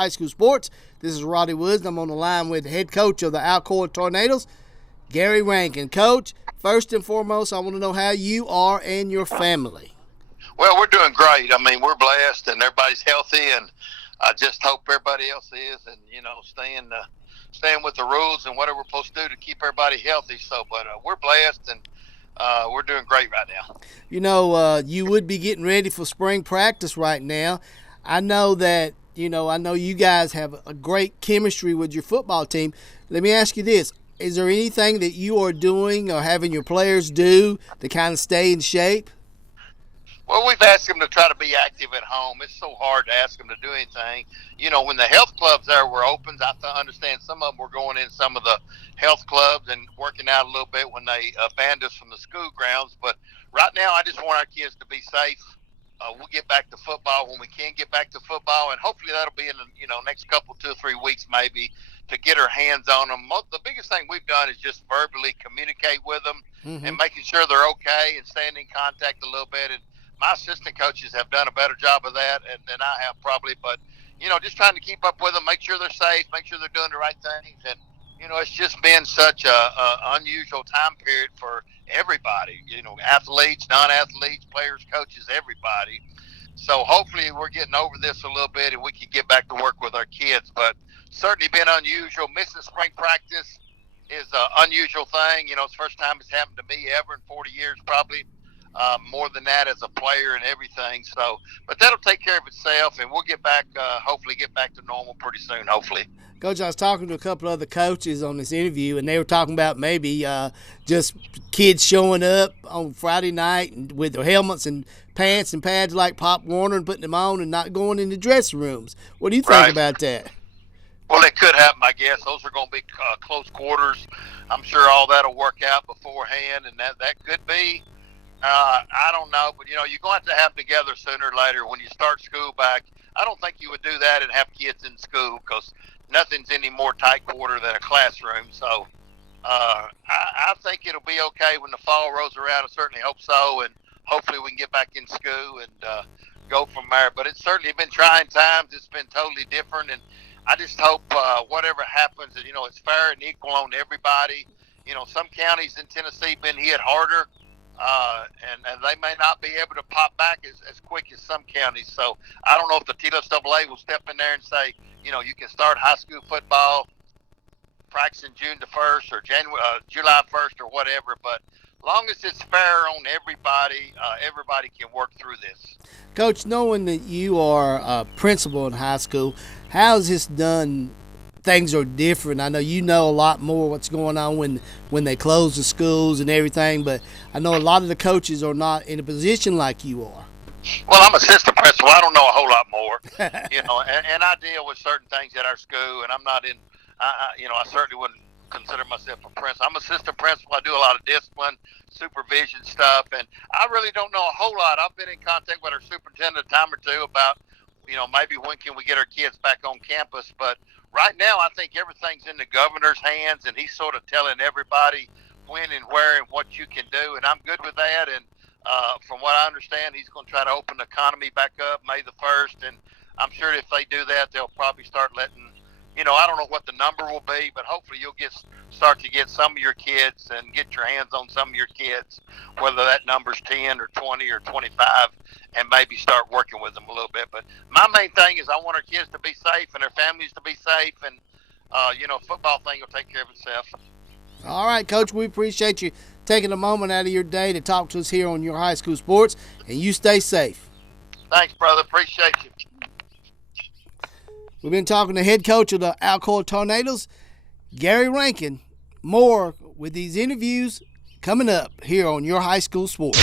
high school sports. This is Roddy Woods. I'm on the line with the head coach of the Alcoa Tornadoes, Gary Rankin. Coach, first and foremost, I want to know how you are and your family. Well, we're doing great. I mean, we're blessed and everybody's healthy, and I just hope everybody else is, and, staying with the rules and whatever we're supposed to do to keep everybody healthy. So, but we're blessed, and we're doing great right now. You would be getting ready for spring practice right now. I know that, I know you guys have a great chemistry with your football team. Let me ask you this. Is there anything that you are doing or having your players do to kind of stay in shape? Well, we've asked them to try to be active at home. It's so hard to ask them to do anything. When the health clubs there were open, I understand some of them were going in some of the health clubs and working out a little bit when they banned us from the school grounds. But right now, I just want our kids to be safe. We'll get back to football when we can get back to football, and hopefully that'll be in the next couple, 2 or 3 weeks maybe, to get our hands on them. The biggest thing we've done is just verbally communicate with them and making sure they're okay and staying in contact a little bit. And my assistant coaches have done a better job of that than I have probably, but, just trying to keep up with them, make sure they're safe, make sure they're doing the right things. And, it's just been such a unusual time period for everybody, athletes, non-athletes, players, coaches, everybody. So hopefully we're getting over this a little bit and we can get back to work with our kids. But certainly been unusual. Missing spring practice is an unusual thing. It's the first time it's happened to me ever in 40 years probably. More than that as a player and everything. So, but that'll take care of itself, and we'll get back, hopefully get back to normal pretty soon, hopefully. Coach, I was talking to a couple of other coaches on this interview, and they were talking about maybe just kids showing up on Friday night with their helmets and pants and pads like Pop Warner and putting them on and not going into dressing rooms. What do you think about that? Well, it could happen, I guess. Those are going to be close quarters. I'm sure all that'll work out beforehand, and that could be. I don't know, but, you're going to have them together sooner or later when you start school back. I don't think you would do that and have kids in school because nothing's any more tight quarter than a classroom. So I think it'll be okay when the fall rolls around. I certainly hope so, and hopefully we can get back in school and go from there. But it's certainly been trying times. It's been totally different, and I just hope whatever happens, that, it's fair and equal on everybody. Some counties in Tennessee been hit harder. And they may not be able to pop back as quick as some counties. So I don't know if the TSAA will step in there and say, you can start high school football practicing June the 1st or July 1st or whatever. But long as it's fair on everybody, everybody can work through this. Coach, knowing that you are a principal in high school, how is this done? Things are different. I know you know a lot more what's going on when they close the schools and everything, but I know a lot of the coaches are not in a position like you are. Well, I'm assistant principal. I don't know a whole lot more, and I deal with certain things at our school, and I'm not in, I certainly wouldn't consider myself a principal. I'm assistant principal. I do a lot of discipline, supervision stuff, and I really don't know a whole lot. I've been in contact with our superintendent a time or two about, maybe when can we get our kids back on campus, but right now, I think everything's in the governor's hands, and he's sort of telling everybody when and where and what you can do, and I'm good with that. And from what I understand, he's going to try to open the economy back up May the 1st, and I'm sure if they do that, they'll probably start letting, I don't know what the number will be, but hopefully you'll start to get some of your kids and get your hands on some of your kids, whether that number's 10 or 20 or 25, and maybe start working with them a little bit. But my main thing is I want our kids to be safe and their families to be safe, and, football thing will take care of itself. All right, Coach, we appreciate you taking a moment out of your day to talk to us here on Your High School Sports, and you stay safe. Thanks, brother. Appreciate you. We've been talking to head coach of the Alcoa Tornadoes, Gary Rankin. More with these interviews coming up here on Your High School Sports.